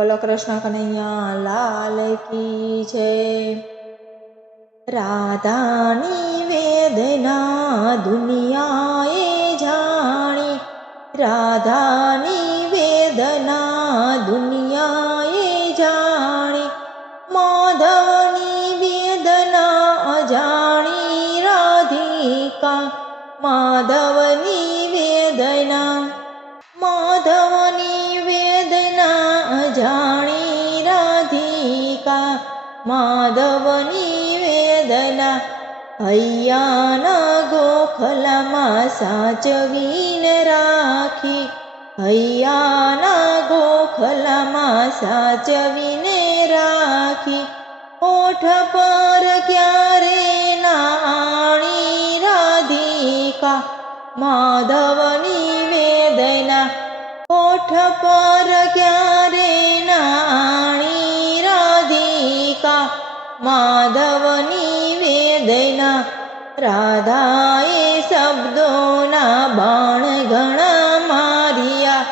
બોલો કૃષ્ણ કનૈયા લાલ કી છે। રાધાની વેદના દુનિયાએ જાણી, રાધાની વેદના દુનિયાએ જાણી, માધવની વેદના અજાણી રાધિકા, માધવની વેદના, માધવની વેદના અજાણી રાધિકા, માધવની વેદના હૈયાના ગોખલામાં સાચવીને રાખી, હૈયાના ગોખલામાં સાચવીને રાખી, ઓઠ પર ક્યારે ના આણી રાધિકા, માધવની વેદના ઓઠ પર ક્યારે ના આણી રાધિકા, માધવની વેદના। રાધાએ શબ્દોના બાણ ઘણા માર્યા,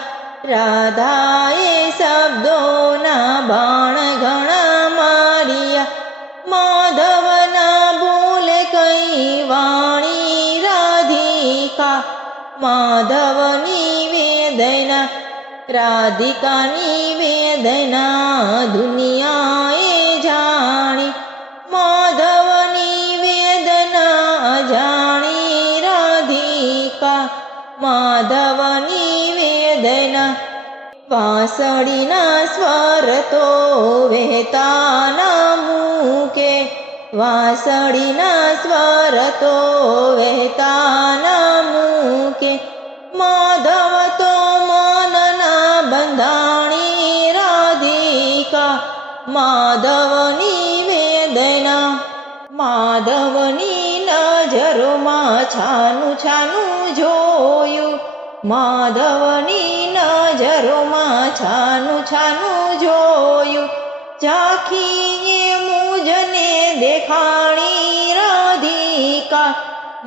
રાધાએ શબ્દોના બાણ ઘણા માર્યા, માધવના બોલે કઈ વાણી રાધિકા, માધવની વેદના, રાધિકાની વેદના દુનિયાએ જાણી, માધવની વેદના અજાણી રાધિકા, માધવની વેદના। વાંસળીના સ્વર તો વહેતા ના મૂકે, વાંસળીના સ્વર તો વહેતા ના મૂકે, માધવ તો મનના બંધાણી રાધિકા, માધવની વેદના, માધવની નજરોમાં છાનું છાનું જોયું, માધવની નજરોમાં છાનું છાનું જોયું, ઝાંખીએ મુજને દેખાણી રાધિકા,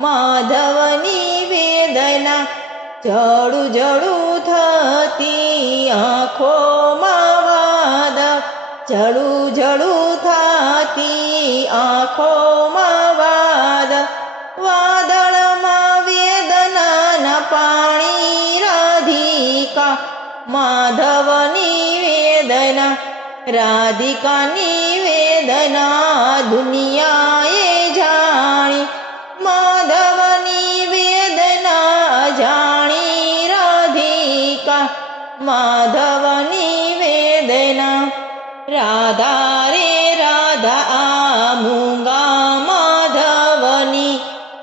માધવની વેદના, જડું જડું થતી આંખોમાં વાદળ, જડું જડું થતી આંખોમાં વાદળ, વાદળમાં વેદનાના પાણી રાધિકા, માધવની વેદના, રાધિકાની વેદના દુનિયાએ જાણી, માધવની વેદના જાણી રાધિકા, માધવની વેદના। રાધા રે રાધા આ મૂંગા માધવની,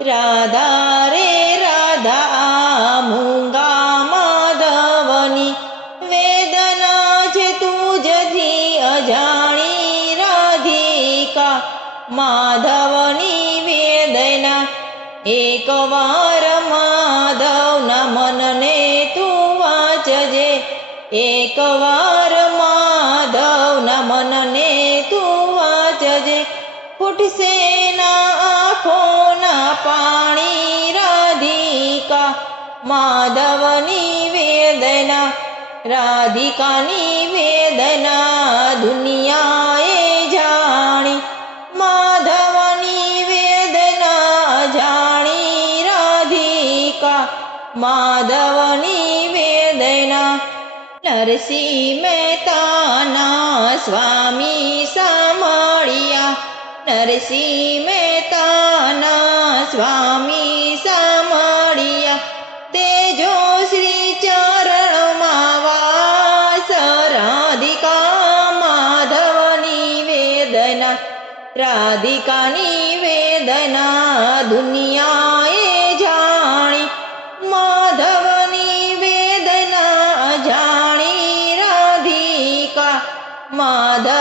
રાધા રે રાધા આ મૂંગા માધવની, વેદના છે તુજથી અજાણી રાધિકા, માધવની વેદના। એક વાર માધવના મનને તું વાંચજે, એક વાર માધવના મનને તું વાંચજે, ફૂટશે ના આંખોના પાણી રાધિકા, માધવની વેદના, રાધિકાની વેદના દુનિયાએ જાણી, માધવની વેદના જાણી રાધિકા, માધવની વેદના। નરસિંહ મહેતાના સ્વામી સાંભળ્યા, નરસિંહ મહેતાના સ્વામી સાંભળ્યા, તેજો શ્રી ચરણમાં વાસ રાધિકા, માધવની વેદના, રાધિકાની વેદના દુનિયાએ જાણી, માધવની વેદના જાણી રાધિકા, માધવ